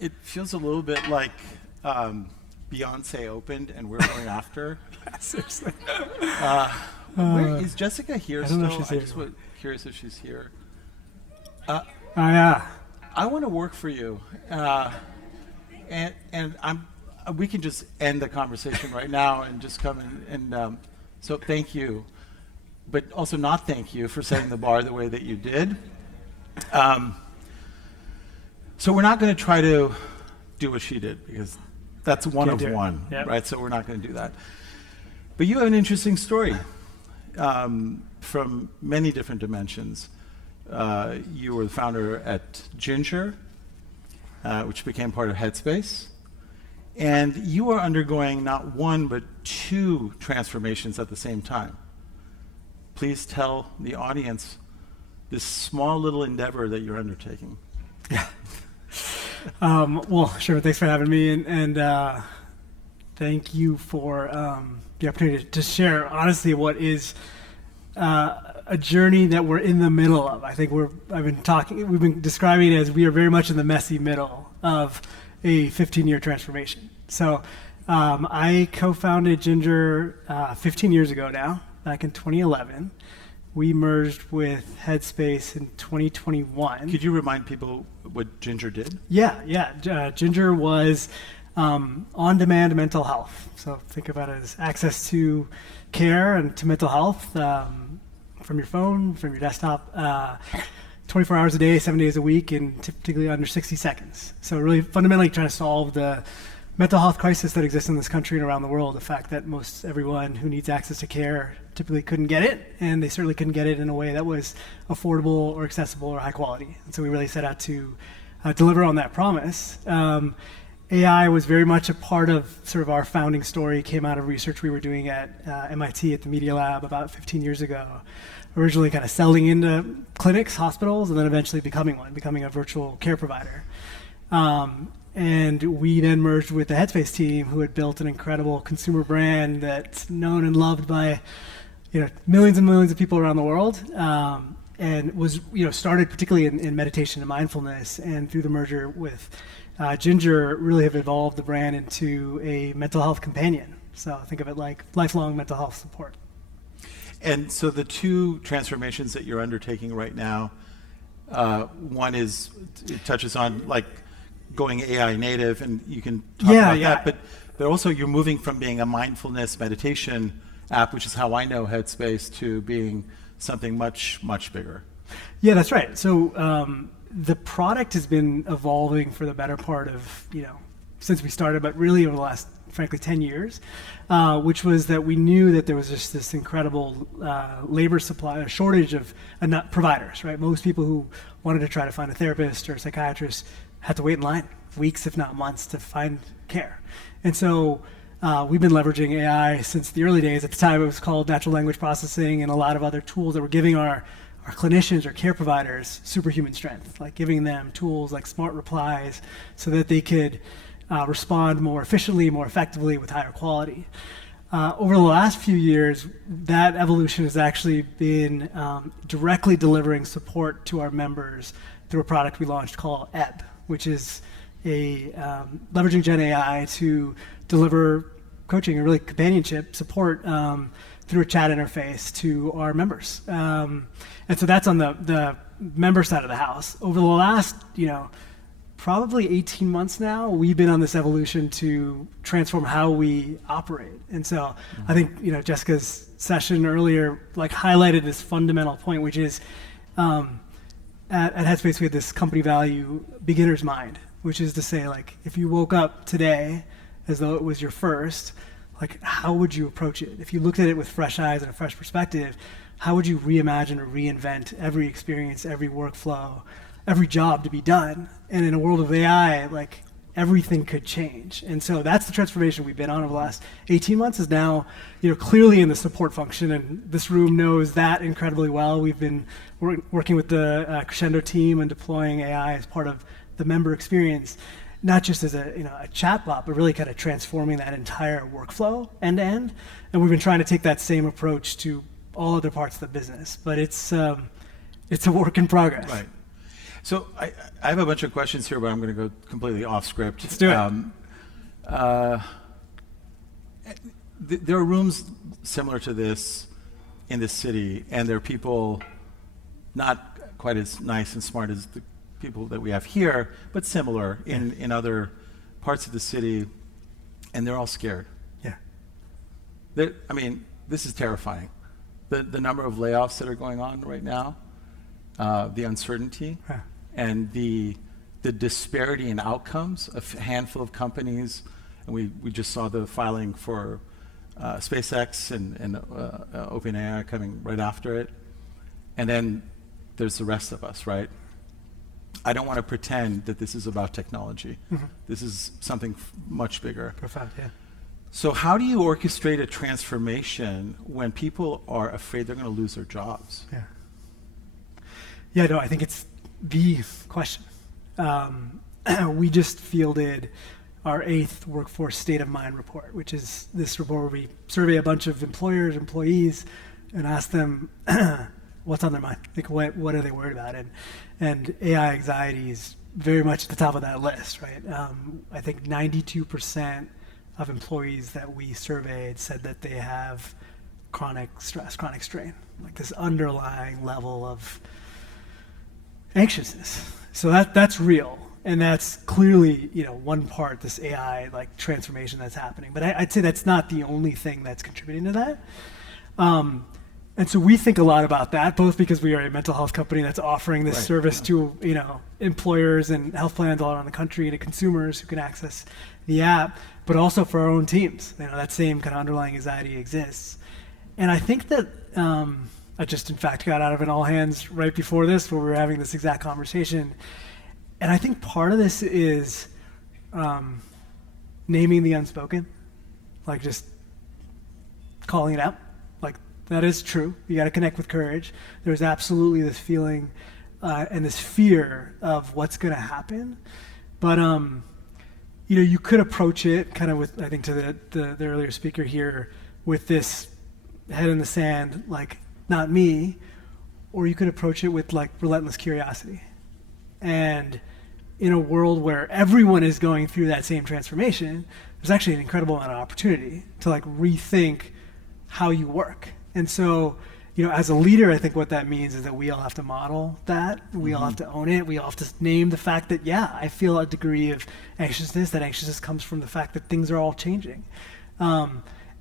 It feels a little bit like Beyonce opened and we're going after. Seriously. Where is Jessica here I still? don't know if she's I here just anymore. was curious if she's here. Yeah. I want to work for you, and we can just end the conversation right now and just come and so thank you, but also not thank you for setting the bar the way that you did. So we're not going to try to do what she did because that's one Can't of do it. one, Yep. right? So we're not going to do that. But you have an interesting story from many different dimensions. You were the founder at Ginger, which became part of Headspace. And you are undergoing not one, but two transformations at the same time. Please tell the audience this small little endeavor that you're undertaking. Yeah. Well, sure. Thanks for having me, and thank you for the opportunity to share honestly what is a journey that we're in the middle of. I think we've been describing it as we are very much in the messy middle of a 15-year transformation. So I co-founded Ginger 15 years ago now, back in 2011. We merged with Headspace in 2021. Could you remind people what Ginger did? Yeah. Ginger was on-demand mental health. So think about it as access to care and to mental health from your phone, from your desktop, 24 hours a day, 7 days a week, and typically under 60 seconds. So really fundamentally trying to solve the mental health crisis that exists in this country and around the world, the fact that most everyone who needs access to care typically couldn't get it, and they certainly couldn't get it in a way that was affordable or accessible or high quality. And so we really set out to deliver on that promise. AI was very much a part of sort of our founding story, came out of research we were doing at MIT at the Media Lab about 15 years ago, originally kind of selling into clinics, hospitals, and then eventually becoming a virtual care provider. And we then merged with the Headspace team, who had built an incredible consumer brand that's known and loved by millions and millions of people around the world, and was started particularly in meditation and mindfulness. And through the merger with Ginger, really have evolved the brand into a mental health companion. So think of it like lifelong mental health support. And so the two transformations that you're undertaking right now, one is, it touches on like going AI native, and you can talk about that, but also you're moving from being a mindfulness meditation app, which is how I know Headspace, to being something much, much bigger. Yeah, that's right. So the product has been evolving for the better part of, since we started, but really over the last, frankly, 10 years, which was that we knew that there was just this incredible labor supply, a shortage of providers, right? Most people who wanted to try to find a therapist or a psychiatrist had to wait in line weeks, if not months, to find care. And so we've been leveraging AI since the early days. At the time, it was called natural language processing, and a lot of other tools that were giving our clinicians or care providers superhuman strength, like giving them tools like smart replies so that they could respond more efficiently, more effectively, with higher quality. Over the last few years, that evolution has actually been directly delivering support to our members through a product we launched called Ebb, which is leveraging Gen AI to deliver coaching and really companionship support through a chat interface to our members. And so that's on the member side of the house. Over the last, probably 18 months now, we've been on this evolution to transform how we operate. And so I think, Jessica's session earlier highlighted this fundamental point, which is at Headspace, we had this company value, beginner's mind, which is to say, if you woke up today as though it was your first, how would you approach it? If you looked at it with fresh eyes and a fresh perspective, how would you reimagine or reinvent every experience, every workflow, every job to be done? And in a world of AI, everything could change. And so that's the transformation we've been on over the last 18 months, is now, clearly in the support function, and this room knows that incredibly well. We've been working with the Crescendo team and deploying AI as part of the member experience, not just as a chatbot, but really kind of transforming that entire workflow end to end. And we've been trying to take that same approach to all other parts of the business, but it's a work in progress. Right. So I have a bunch of questions here, but I'm going to go completely off script. Let's do it. There are rooms similar to this in this city, and there are people not quite as nice and smart as the people that we have here, but similar in other parts of the city, and they're all scared. Yeah. I mean, this is terrifying. The number of layoffs that are going on right now, the uncertainty, and the disparity in outcomes. A handful of companies, and we just saw the filing for SpaceX and OpenAI coming right after it. And then there's the rest of us, right? I don't want to pretend that this is about technology. Mm-hmm. This is something much bigger. Profound, yeah. So how do you orchestrate a transformation when people are afraid they're going to lose their jobs? Yeah. Yeah, no, I think it's the question. We just fielded our 8th workforce state of mind report, which is this report where we survey a bunch of employers, employees, and ask them what's on their mind, like what are they worried about, and AI anxiety is very much at the top of that list, right? I think 92% of employees that we surveyed said that they have chronic stress, chronic strain, like this underlying level of anxiousness. So that's real. And that's clearly, one part, this AI like transformation that's happening. But I'd say that's not the only thing that's contributing to that. And so we think a lot about that, both because we are a mental health company that's offering this service to, employers and health plans all around the country and to consumers who can access the app, but also for our own teams. That same kind of underlying anxiety exists. And I think that I just, in fact, got out of an all hands right before this where we were having this exact conversation. And I think part of this is naming the unspoken, like just calling it out. Like, that is true. You got to connect with courage. There's absolutely this feeling and this fear of what's going to happen. But, you could approach it kind of with, I think to the earlier speaker here, with this head in the sand, like, not me, or you could approach it with like relentless curiosity. And in a world where everyone is going through that same transformation, there's actually an incredible amount of opportunity to like rethink how you work. And so, as a leader, I think what that means is that we all have to model that. We all have to own it. We all have to name the fact that, I feel a degree of anxiousness. That anxiousness comes from the fact that things are all changing.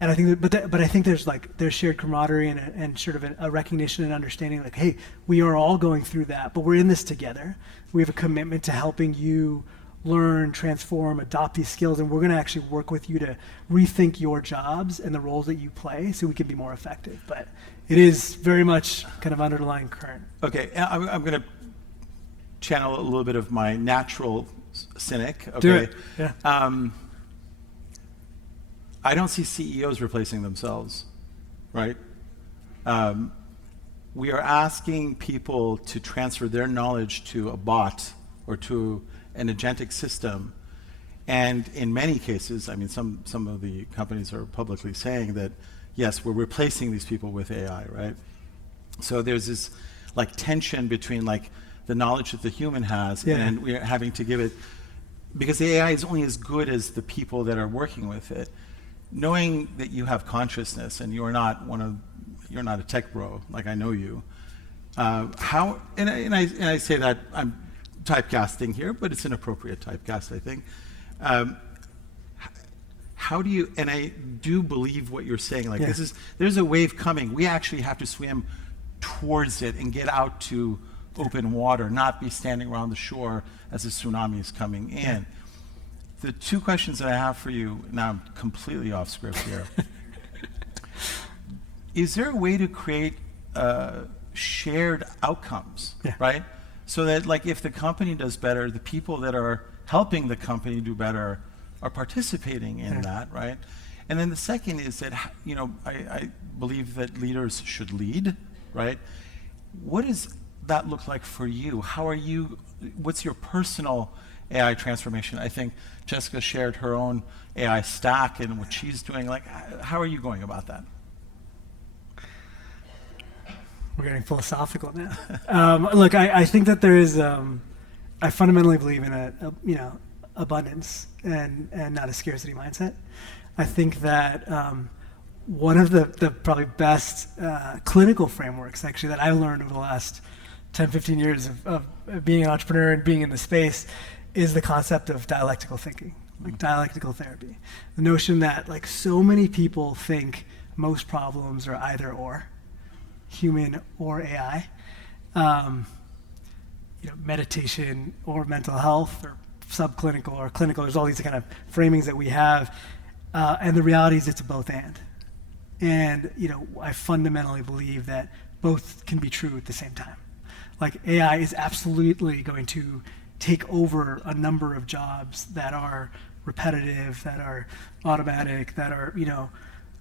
And I think but I think there's shared camaraderie and sort of a recognition and understanding, like, hey, we are all going through that, but we're in this together. We have a commitment to helping you learn, transform, adopt these skills, and we're going to actually work with you to rethink your jobs and the roles that you play so we can be more effective. But it is very much kind of underlying current. Okay, I'm going to channel a little bit of my natural cynic. Okay. Do it. Yeah. I don't see CEOs replacing themselves, right? We are asking people to transfer their knowledge to a bot or to an agentic system. And in many cases, I mean, some of the companies are publicly saying that, yes, we're replacing these people with AI, right? So there's this like tension between like the knowledge that the human has and we're having to give it, because the AI is only as good as the people that are working with it. Knowing that you have consciousness and you're not a tech bro, like I know you, I say that I'm typecasting here, but it's an appropriate typecast, I think. How do you, and I do believe what you're saying, like there's a wave coming. We actually have to swim towards it and get out to open water, not be standing around the shore as the tsunami is coming in. The two questions that I have for you, now I'm completely off script here. Is there a way to create shared outcomes, right? So that like if the company does better, the people that are helping the company do better are participating in that, right? And then the second is that, I believe that leaders should lead, right? What does that look like for you? What's your personal AI transformation? I think Jessica shared her own AI stack and what she's doing. Like, how are you going about that? We're getting philosophical now. Look, I think that there is I fundamentally believe in abundance and not a scarcity mindset. I think that one of the probably best clinical frameworks actually that I learned over the last 10, 15 years of being an entrepreneur and being in the space is the concept of dialectical thinking, like dialectical therapy. The notion that like so many people think most problems are either or, human or AI, meditation or mental health or subclinical or clinical. There's all these kind of framings that we have, and the reality is it's a both and. And I fundamentally believe that both can be true at the same time. Like AI is absolutely going to take over a number of jobs that are repetitive, that are automatic, that are,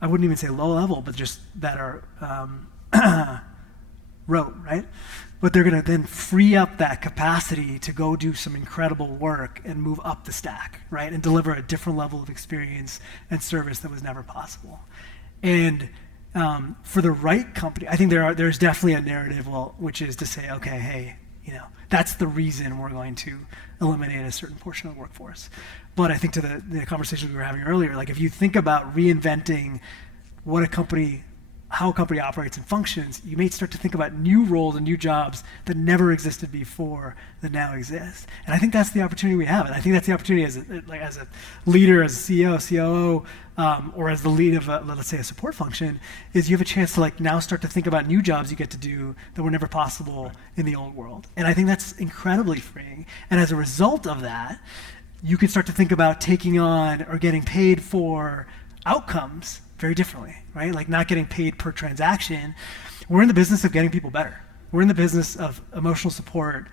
I wouldn't even say low level, but just that are rote, right? But they're going to then free up that capacity to go do some incredible work and move up the stack, right? And deliver a different level of experience and service that was never possible. And for the right company, I think there's definitely a narrative, which is to say, okay, hey, that's the reason we're going to eliminate a certain portion of the workforce. But I think to the conversation we were having earlier, like if you think about reinventing how a company operates and functions, you may start to think about new roles and new jobs that never existed before that now exist. And I think that's the opportunity we have. And I think that's the opportunity as a leader, as a CEO, COO, or as the lead of let's say a support function, is you have a chance to now start to think about new jobs you get to do that were never possible in the old world. And I think that's incredibly freeing. And as a result of that, you can start to think about taking on or getting paid for outcomes very differently, right? Like not getting paid per transaction. We're in the business of getting people better. We're in the business of emotional support,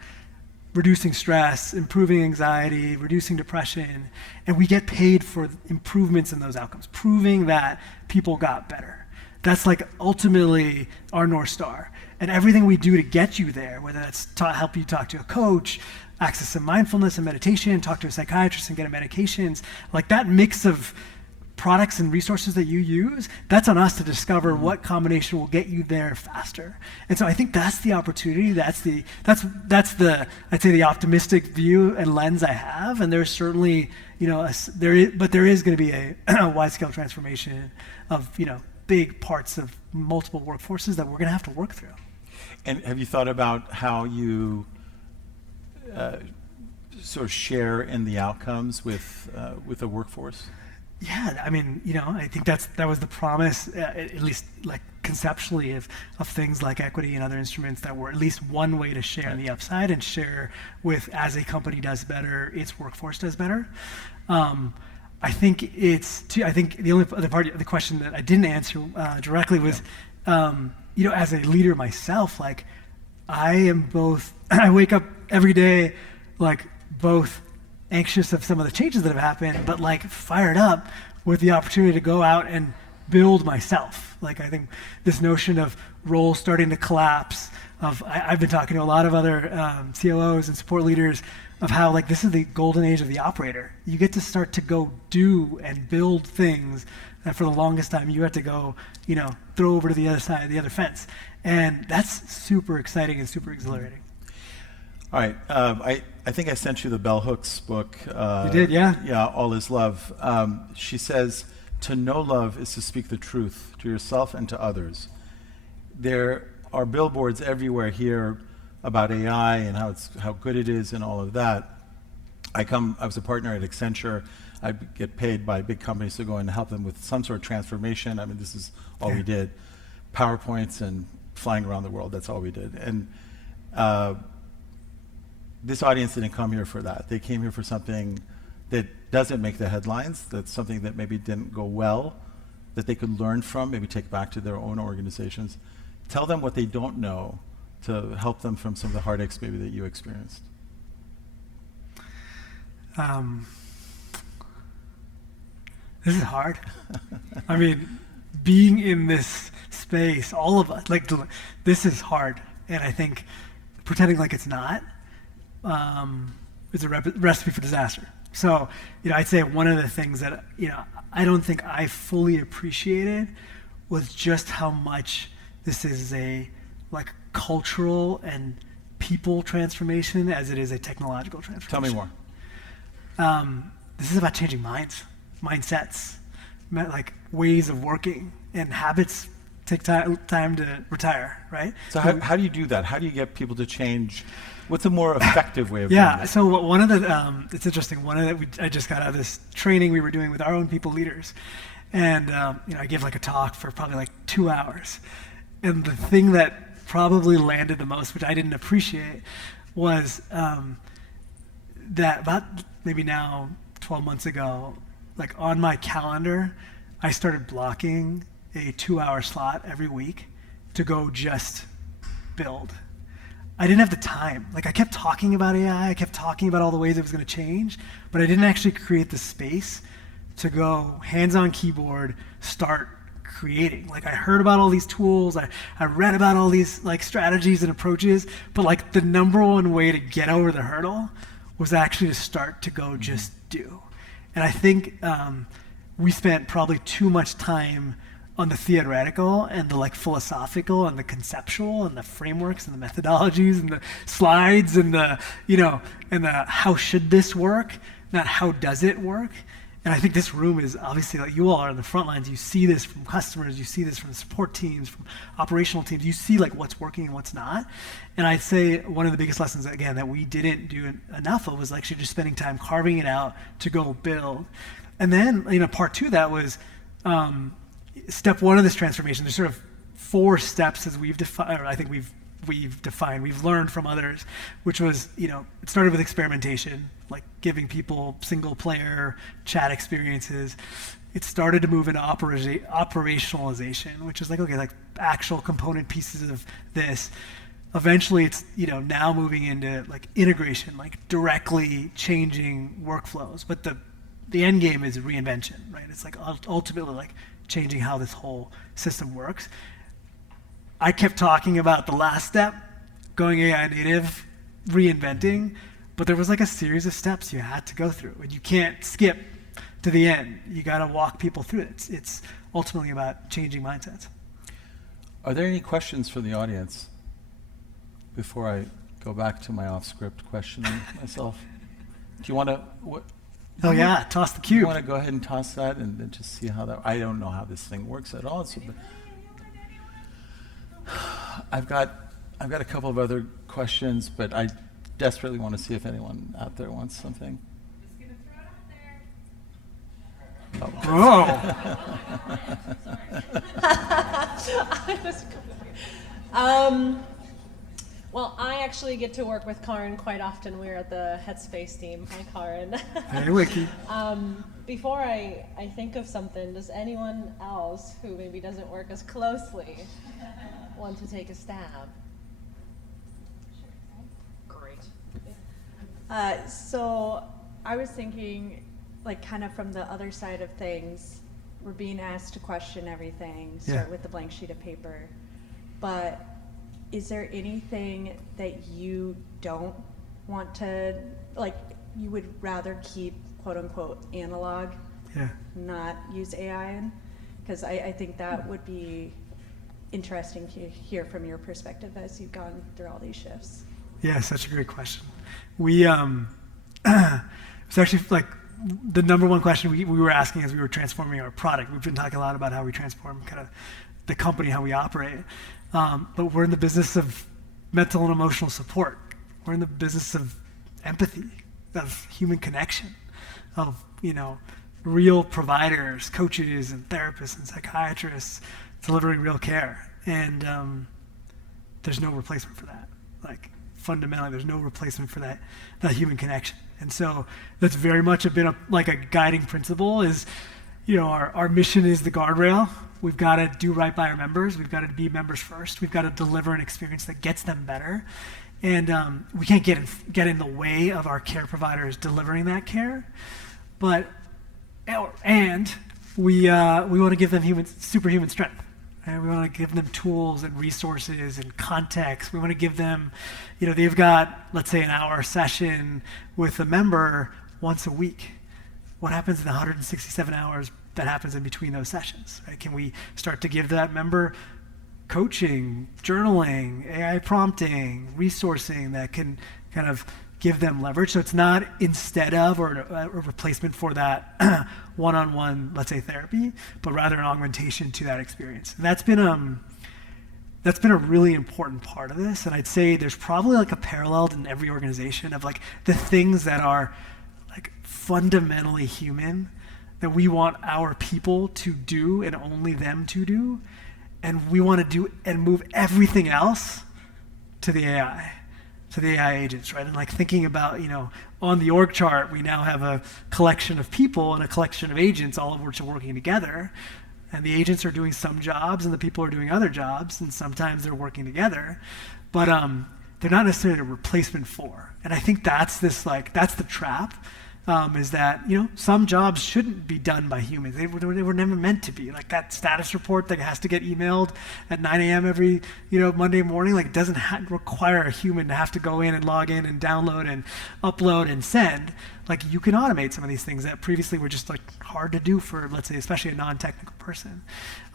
reducing stress, improving anxiety, reducing depression, and we get paid for improvements in those outcomes, proving that people got better. That's ultimately our North Star. And everything we do to get you there, whether that's help you talk to a coach, access some mindfulness and meditation, talk to a psychiatrist and get medications, that mix of products and resources that you use, that's on us to discover what combination will get you there faster. And so I think that's the opportunity. That's the I'd say the optimistic view and lens I have. And there's certainly there is going to be a wide scale transformation of big parts of multiple workforces that we're going to have to work through. And have you thought about how you sort of share in the outcomes with the workforce? Yeah, I mean, I think that was the promise, at least conceptually, of things like equity and other instruments that were at least one way to share in the upside and share with, as a company does better, its workforce does better. I think the only other part of the question that I didn't answer directly was, as a leader myself, I am both. I wake up every day, both anxious of some of the changes that have happened, but fired up with the opportunity to go out and build myself. I think this notion of roles starting to collapse, I've been talking to a lot of other COOs and support leaders of how this is the golden age of the operator. You get to start to go do and build things that for the longest time you had to go, throw over to the other side, the other fence. And that's super exciting and super exhilarating. All right, I think I sent you the Bell Hooks book. You did, yeah? Yeah, All Is Love. She says, to know love is to speak the truth to yourself and to others. There are billboards everywhere here about AI and how good it is and all of that. I was a partner at Accenture. I get paid by big companies to go and help them with some sort of transformation. I mean, this is all we did. PowerPoints and flying around the world, that's all we did. And this audience didn't come here for that. They came here for something that doesn't make the headlines, that's something that maybe didn't go well, that they could learn from, maybe take back to their own organizations. Tell them what they don't know to help them from some of the heartaches maybe that you experienced. This is hard. I mean, being in this space, all of us, this is hard. And I think pretending like it's not, is a recipe for disaster. So, I'd say one of the things that, I don't think I fully appreciated was just how much this is a cultural and people transformation as it is a technological Tell transformation. me more. This is about changing mindsets, like ways of working, and habits take time to retire, right? So how do you do that? How do you get people to change? What's a more effective way of doing Yeah, it? so one of the, it's interesting, I just got out of this training we were doing with our own people leaders. And I give like a talk for probably like 2 hours. And the thing that probably landed the most, which I didn't appreciate, was that about maybe now 12 months ago, like on my calendar, I started blocking a 2-hour slot every week to go just build. I didn't have the time. Like I kept talking about AI, I kept talking about all the ways it was going to change, but I didn't actually create the space to go hands on keyboard, start creating. Like I heard about all these tools, I read about all these like strategies and approaches, but like the number one way to get over the hurdle was actually to start to go just do. And I think we spent probably too much time on the theoretical and the like philosophical and the conceptual and the frameworks and the methodologies and the slides and the, and the how should this work, not how does it work. And I think this room is obviously, like you all are on the front lines, you see this from customers, you see this from support teams, from operational teams, you see like what's working and what's not. And I'd say one of the biggest lessons, again, that we didn't do enough of was actually just spending time carving it out to go build. And then, part two of that was step one of this transformation. There's sort of 4 steps as we've defined, or I think we've learned from others, which was, it started with experimentation, like giving people single player chat experiences. It started to move into operationalization, which is like, okay, like actual component pieces of this. Eventually it's, now moving into like integration, like directly changing workflows. But the end game is reinvention, right? It's like ultimately like changing how this whole system works. I kept talking about the last step, going AI native, reinventing, but there was like a series of steps you had to go through, and you can't skip to the end. You got to walk people through it. It's ultimately about changing mindsets. Are there any questions from the audience before I go back to my off-script questioning myself? Do you want to? Oh yeah, toss the cube. You want to go ahead and toss that and then just see how that? I don't know how this thing works at all. So, I've got a couple of other questions, but I desperately want to see if anyone out there wants something. Just gonna throw it out there. Oh. Well, I actually get to work with Karan quite often. We're at the Headspace team. Hi, Karan. Hey, Wiki. Before I think of something, does anyone else who maybe doesn't work as closely want to take a stab? Great. So I was thinking, like, kind of from the other side of things, we're being asked to question everything, start with the blank sheet of paper. But is there anything that you don't want to, like, you would rather keep, quote unquote, analog, not use AI in? Because I think that would be interesting to hear from your perspective as you've gone through all these shifts. Yeah, such a great question. We, it's actually like the number one question we were asking as we were transforming our product. We've been talking a lot about how we transform kind of the company, how we operate. But we're in the business of mental and emotional support. We're in the business of empathy, of human connection, of, real providers, coaches and therapists and psychiatrists delivering real care. And there's no replacement for that. Like, fundamentally, there's no replacement for that human connection. And so that's very much been a guiding principle is, our mission is the guardrail. We've got to do right by our members. We've got to be members first. We've got to deliver an experience that gets them better. And we can't get in the way of our care providers delivering that care. But, and we want to give them superhuman strength. And we want to give them tools and resources and context. We want to give them, they've got, let's say, an hour session with a member once a week. What happens in the 167 hours that happens in between those sessions? Right? Can we start to give that member coaching, journaling, AI prompting, resourcing that can kind of give them leverage. So it's not instead of or a replacement for that one-on-one, let's say, therapy, but rather an augmentation to that experience. And that's been a really important part of this. And I'd say there's probably like a parallel in every organization of like the things that are like fundamentally human that we want our people to do and only them to do. And we want to do and move everything else to the AI. To the AI agents, right? And like thinking about, on the org chart, we now have a collection of people and a collection of agents, all of which are working together. And the agents are doing some jobs and the people are doing other jobs, and sometimes they're working together. But they're not necessarily a replacement for. And I think that's the trap. Is that, some jobs shouldn't be done by humans. They were never meant to be. Like that status report that has to get emailed at 9 a.m. every, Monday morning, like it doesn't require a human to have to go in and log in and download and upload and send. Like you can automate some of these things that previously were just like hard to do for, let's say, especially a non-technical person.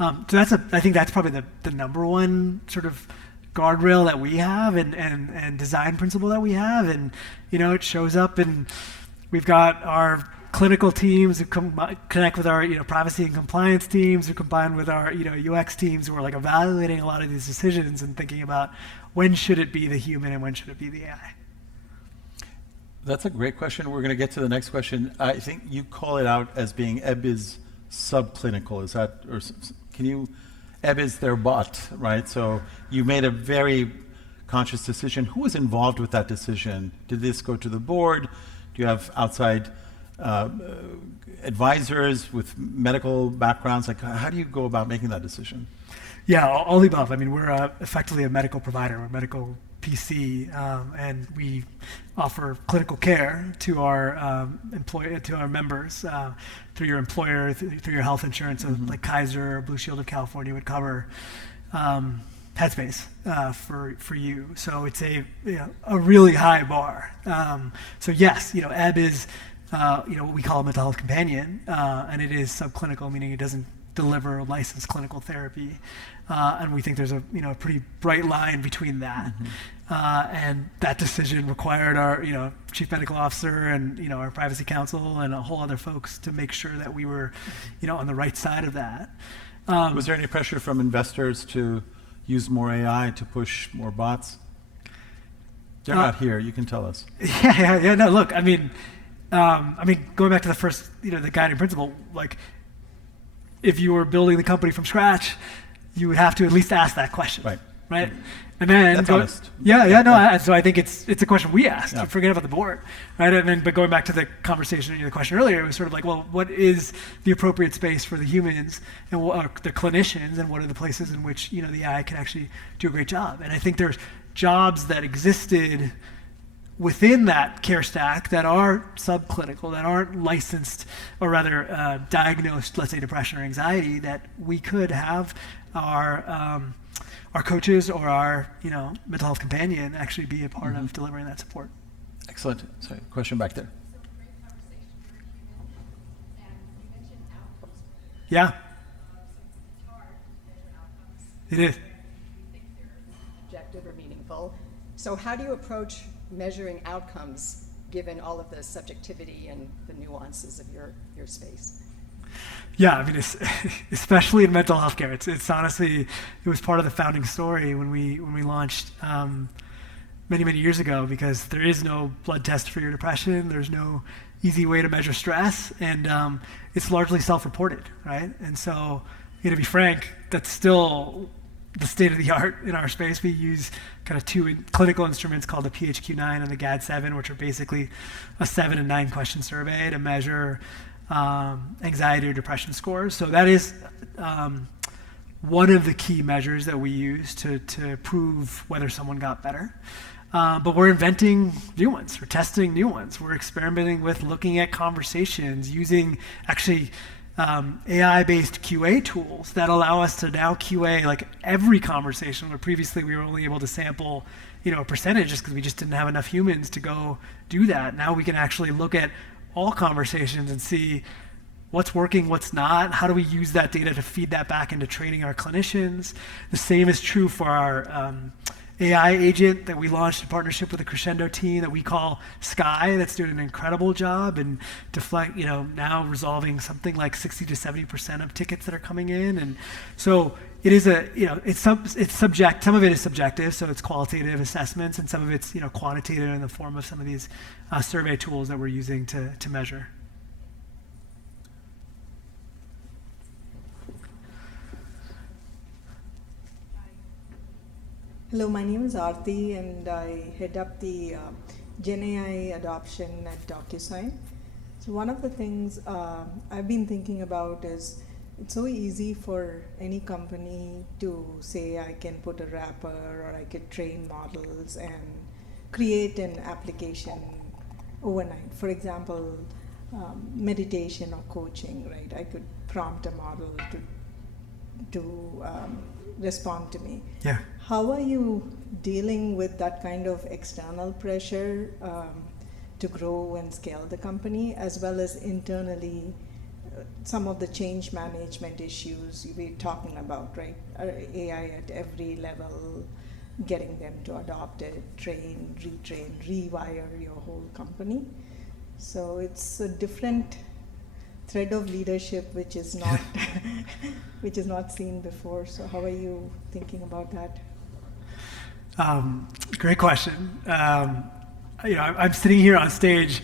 So I think that's probably the number one sort of guardrail that we have and design principle that we have. And, it shows up in, we've got our clinical teams who connect with our privacy and compliance teams who combine with our UX teams who are like evaluating a lot of these decisions and thinking about when should it be the human and when should it be the AI. That's a great question. We're going to get to the next question. I think you call it out as being EBIS subclinical. Is that, or can you, EBIS their bot, right? So you made a very conscious decision. Who was involved with that decision? Did this go to the board? Do you have outside advisors with medical backgrounds? Like, how do you go about making that decision? Yeah, all the above. I mean, we're effectively a medical provider. We're a medical PC, and we offer clinical care to our members through your employer, through your health insurance, so like Kaiser, Blue Shield of California would cover Headspace for you. So it's a really high bar. So yes, Ebb is what we call a mental health companion, and it is subclinical, meaning it doesn't deliver licensed clinical therapy. And we think there's a pretty bright line between that. And that decision required our chief medical officer and our privacy counsel and a whole other folks to make sure that we were on the right side of that. Was there any pressure from investors to use more AI to push more bots? They're not here. You can tell us. Yeah. No, look. I mean, going back to the first, the guiding principle. Like, if you were building the company from scratch, you would have to at least ask that question, right? And then that's honest. So I think it's a question we asked. Yeah. Forget about the board, right? And then, but going back to the conversation, the question earlier, it was sort of like, well, what is the appropriate space for the humans and the clinicians, and what are the places in which the AI can actually do a great job? And I think there's jobs that existed within that care stack that are subclinical, that aren't licensed, or rather diagnosed, let's say, depression or anxiety, that we could have our coaches or our mental health companion actually be a part of delivering that support. Excellent. So, question back there. So great conversation for humans, and you mentioned outcomes. Yeah. So it's hard to measure outcomes. It is. You think they're objective or meaningful. So how do you approach measuring outcomes given all of the subjectivity and the nuances of your space? Yeah, I mean, especially in mental health care, it's honestly, it was part of the founding story when we launched many years ago, because there is no blood test for your depression. There's no easy way to measure stress, and it's largely self-reported, right? And so, to be frank, that's still the state of the art in our space. We use kind of two clinical instruments called the PHQ-9 and the GAD-7, which are basically a 7 and 9 question survey to measure anxiety or depression scores. So that is one of the key measures that we use to prove whether someone got better. But we're inventing new ones. We're testing new ones. We're experimenting with looking at conversations, using actually AI-based QA tools that allow us to now QA like every conversation, where previously we were only able to sample a percentage just because we just didn't have enough humans to go do that. Now we can actually look at all conversations and see what's working, what's not, how do we use that data to feed that back into training our clinicians. The same is true for our AI agent that we launched in partnership with the Crescendo team that we call Sky, that's doing an incredible job and deflect, now resolving something like 60 to 70% of tickets that are coming in. And so it is it's subject, some of it is subjective, so it's qualitative assessments, and some of it's, quantitative in the form of some of these survey tools that we're using to measure. Hello, my name is Aarti, and I head up the Gen AI adoption at DocuSign. So one of the things I've been thinking about is it's so easy for any company to say I can put a wrapper or I could train models and create an application overnight. For example, meditation or coaching, right? I could prompt a model to respond to me. Yeah. How are you dealing with that kind of external pressure to grow and scale the company, as well as internally some of the change management issues we're talking about, right? AI at every level, getting them to adopt it, train, retrain, rewire your whole company. So it's a different thread of leadership which is not which is not seen before. So how are you thinking about that? Great question. I'm sitting here on stage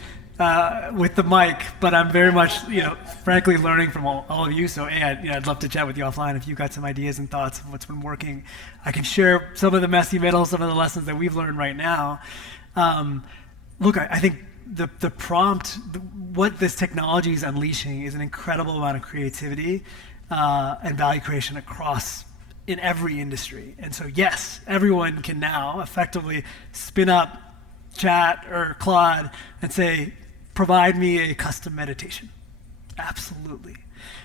with the mic, but I'm very much, frankly, learning from all of you. So, I'd love to chat with you offline if you've got some ideas and thoughts of what's been working. I can share some of the messy middle, some of the lessons that we've learned right now. Look, I think the prompt, what this technology is unleashing is an incredible amount of creativity and value creation in every industry. And so yes, everyone can now effectively spin up Chat or Claude and say, provide me a custom meditation. Absolutely.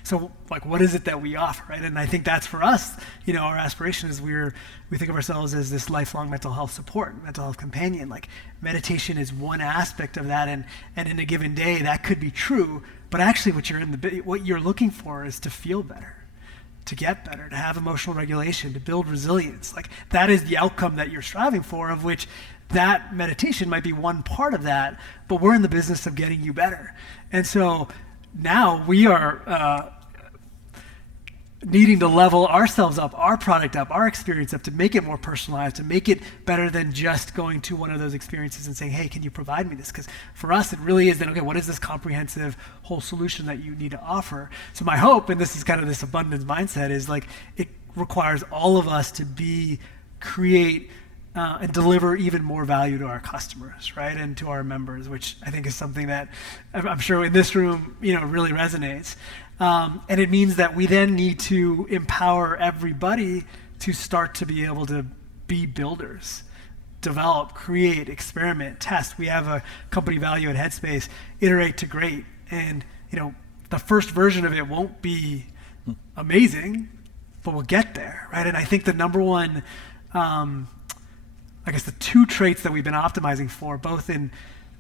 So what is it that we offer, right? And I think that's for us, our aspiration is we think of ourselves as this lifelong mental health support, mental health companion. Like meditation is one aspect of that, and in a given day that could be true, but actually what you're looking for is to feel better, to get better, to have emotional regulation, to build resilience. Like that is the outcome that you're striving for, of which that meditation might be one part of that, but we're in the business of getting you better. And so now we are needing to level ourselves up, our product up, our experience up, to make it more personalized, to make it better than just going to one of those experiences and saying, hey, can you provide me this? Because for us, it really is then, okay, what is this comprehensive whole solution that you need to offer? So my hope, and this is kind of this abundance mindset, is it requires all of us to create, and deliver even more value to our customers, right, and to our members, which I think is something that I'm sure in this room, really resonates. And it means that we then need to empower everybody to start to be able to be builders, develop, create, experiment, test. We have a company value at Headspace, iterate to great. And, the first version of it won't be amazing, but we'll get there, right? And I think the number one, the two traits that we've been optimizing for, both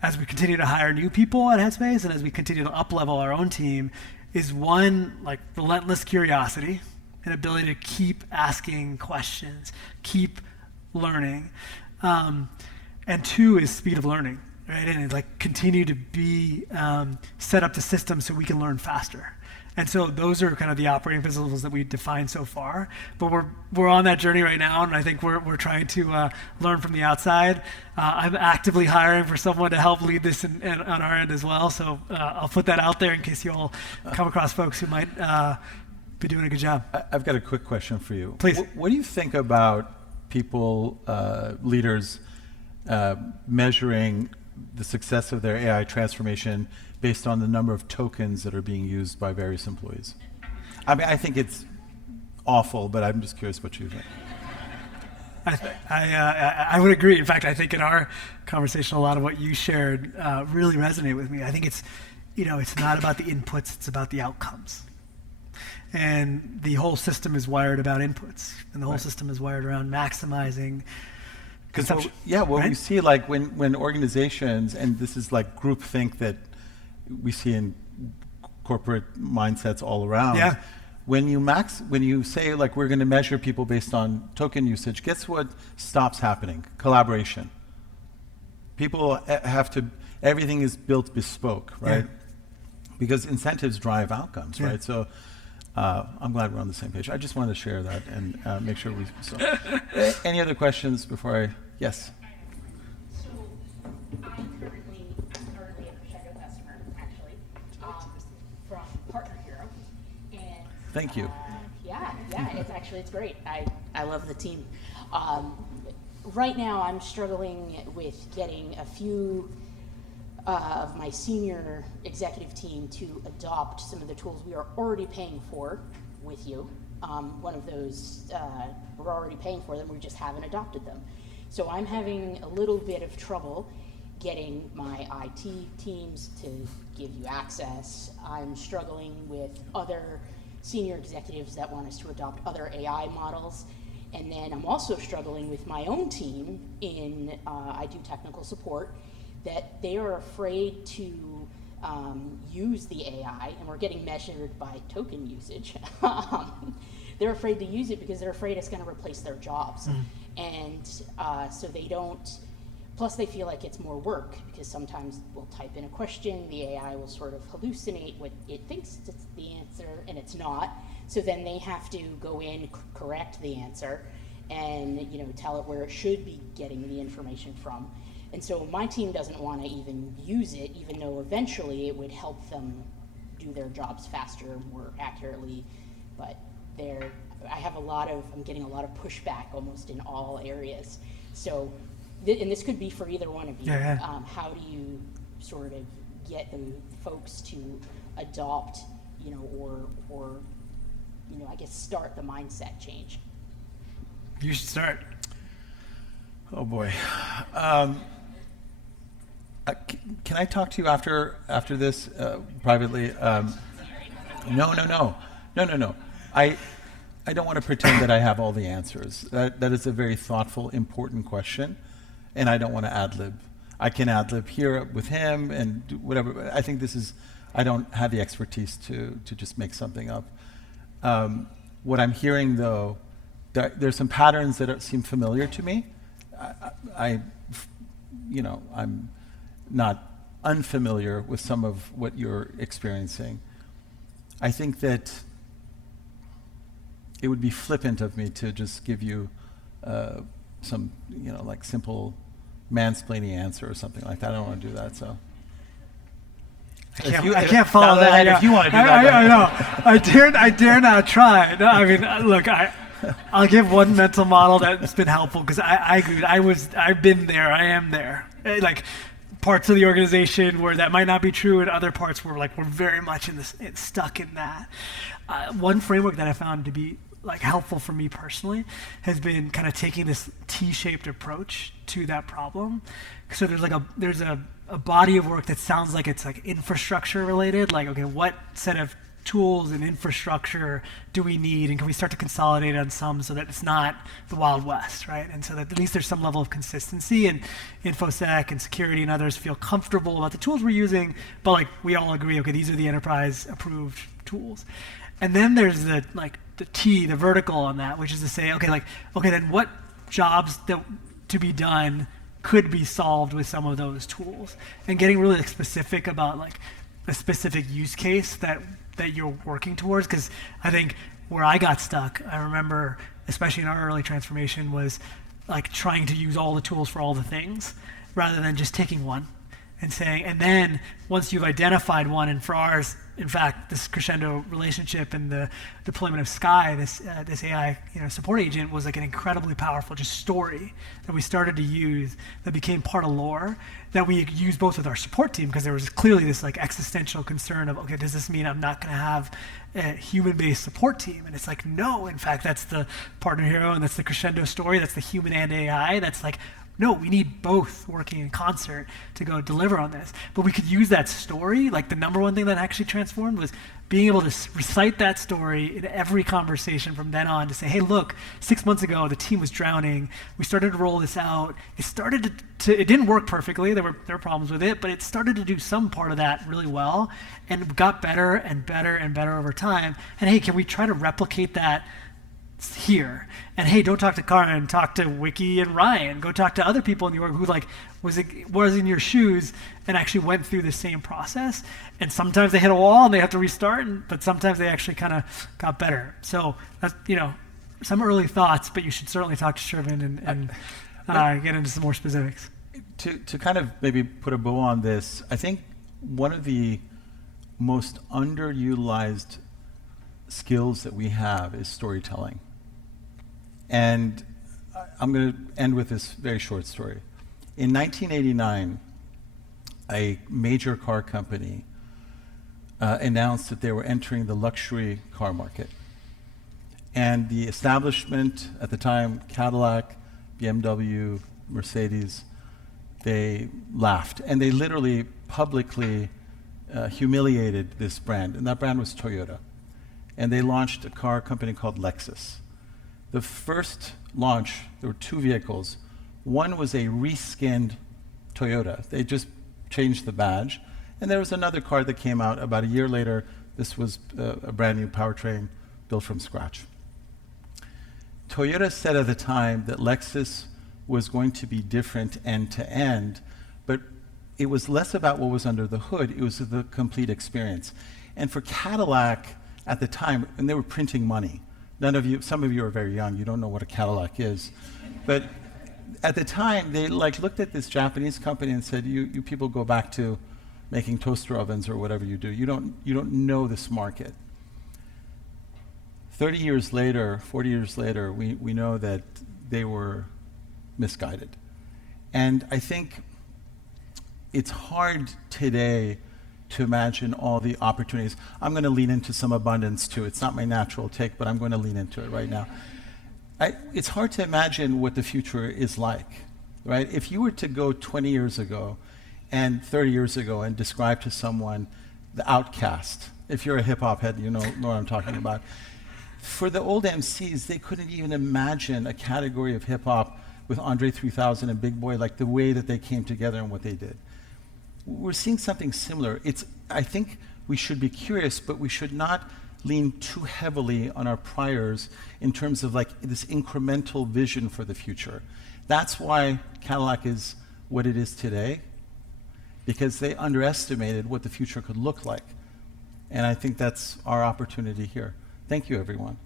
as we continue to hire new people at Headspace and as we continue to up-level our own team, is one, relentless curiosity, an ability to keep asking questions, keep learning, and two is speed of learning, right? And continue to be set up the system so we can learn faster. And so those are kind of the operating principles that we've defined so far. But we're on that journey right now, and I think we're trying to learn from the outside. I'm actively hiring for someone to help lead this on our end as well. So I'll put that out there in case you all come across folks who might be doing a good job. I've got a quick question for you. Please. What do you think about people, leaders, measuring the success of their AI transformation based on the number of tokens that are being used by various employees? I mean, I think it's awful, but I'm just curious what you think. I would agree. In fact, I think in our conversation, a lot of what you shared really resonated with me. I think it's, it's not about the inputs, it's about the outcomes. And the whole system is wired about inputs, and the whole system is wired around maximizing consumption. What we see, when organizations, and this is groupthink that we see in corporate mindsets all around. Yeah. When you say like we're going to measure people based on token usage, guess what stops happening? Collaboration. People everything is built bespoke, right? Yeah. Because incentives drive outcomes, Yeah. right? So I'm glad we're on the same page. I just wanted to share that and make sure any other questions before yes? So I'm currently a Crescendo customer, actually, from Partner Hero. And Thank you. yeah, it's great. I love the team. Right now I'm struggling with getting a few of my senior executive team to adopt some of the tools we are already paying for with you. One of those, we're already paying for them, we just haven't adopted them. So I'm having a little bit of trouble getting my IT teams to give you access. I'm struggling with other senior executives that want us to adopt other AI models. And then I'm also struggling with my own team I do technical support, that they are afraid to use the AI, and we're getting measured by token usage. They're afraid to use it because they're afraid it's going to replace their jobs. And so they don't, plus they feel like it's more work because sometimes we'll type in a question, the AI will sort of hallucinate what it thinks it's the answer and it's not. So then they have to go in, correct the answer, and tell it where it should be getting the information from. And so my team doesn't want to even use it, even though eventually it would help them do their jobs faster, more accurately. But I'm getting a lot of pushback almost in all areas. So, and this could be for either one of you. Yeah. How do you sort of get the folks to adopt, or I guess start the mindset change? You should start. Oh boy. Can I talk to you after this privately? No. I don't want to pretend that I have all the answers. That is a very thoughtful, important question, and I don't want to ad-lib. I can ad-lib here with him and do whatever. But I think I don't have the expertise to just make something up. What I'm hearing, though, there's some patterns that seem familiar to me. I'm not unfamiliar with some of what you're experiencing. I think that it would be flippant of me to just give you some, like simple mansplaining answer or something like that. I don't want to do that. So I can't follow that. If you want to do that, I know. I dare not try. No, I mean, look, I'll give one mental model that's been helpful because I agree. I've been there. I am there. Like parts of the organization where that might not be true, and other parts where we're very much stuck in that. One framework that I found to be helpful for me personally has been kind of taking this T-shaped approach to that problem. So there's a body of work that sounds like it's infrastructure related. Okay, what set of tools and infrastructure do we need, and can we start to consolidate on some so that it's not the Wild West, right? And so that at least there's some level of consistency, and InfoSec and security and others feel comfortable about the tools we're using, but we all agree, okay, these are the enterprise approved tools. And then there's the T, the vertical on that, which is to say, okay, then what jobs to be done could be solved with some of those tools, and getting really specific about a specific use case that you're working towards. Because I think where I got stuck, I remember, especially in our early transformation, was trying to use all the tools for all the things rather than just taking one and saying, and then once you've identified one, and for ours, in fact, this Crescendo relationship and the deployment of Sky, this AI support agent, was an incredibly powerful just story that we started to use that became part of lore that we use both with our support team, because there was clearly this existential concern of, okay, does this mean I'm not going to have a human-based support team? And it's no, in fact, that's the Partner Hero and that's the Crescendo story. That's the human and AI. That's no, we need both working in concert to go deliver on this. But we could use that story. Like the number one thing that actually transformed was being able to recite that story in every conversation from then on to say, hey, look, 6 months ago, the team was drowning. We started to roll this out. It started it didn't work perfectly. There were problems with it, but it started to do some part of that really well and got better and better and better over time. And hey, can we try to replicate that here? And hey, don't talk to Karan, talk to Wiki and Ryan. Go talk to other people in the org who like was in your shoes and actually went through the same process. And sometimes they hit a wall and they have to restart, but sometimes they actually kind of got better. So that's, some early thoughts, but you should certainly talk to Shervin and get into some more specifics. To kind of maybe put a bow on this, I think one of the most underutilized skills that we have is storytelling. And I'm going to end with this very short story. In 1989, a major car company announced that they were entering the luxury car market. And the establishment at the time, Cadillac, BMW, Mercedes, they laughed. And they literally publicly humiliated this brand. And that brand was Toyota. And they launched a car company called Lexus. The first launch, there were two vehicles. One was a reskinned Toyota. They just changed the badge. And there was another car that came out about a year later. This was a brand new powertrain built from scratch. Toyota said at the time that Lexus was going to be different end to end, but it was less about what was under the hood, it was the complete experience. And for Cadillac at the time, and they were printing money. Some of you are very young, you don't know what a Cadillac is. But at the time, they looked at this Japanese company and said, you people go back to making toaster ovens or whatever you do. You don't know this market. 30 years later, 40 years later, we know that they were misguided. And I think it's hard today to imagine all the opportunities. I'm going to lean into some abundance too. It's not my natural take, but I'm going to lean into it right now. It's hard to imagine what the future is like, right? If you were to go 20 years ago and 30 years ago and describe to someone the outcast, if you're a hip hop head, you know what I'm talking about. For the old MCs, they couldn't even imagine a category of hip hop with Andre 3000 and Big Boy, like the way that they came together and what they did. We're seeing something similar. I think we should be curious, but we should not lean too heavily on our priors in terms of this incremental vision for the future. That's why Cadillac is what it is today, because they underestimated what the future could look like. And I think that's our opportunity here. Thank you, everyone.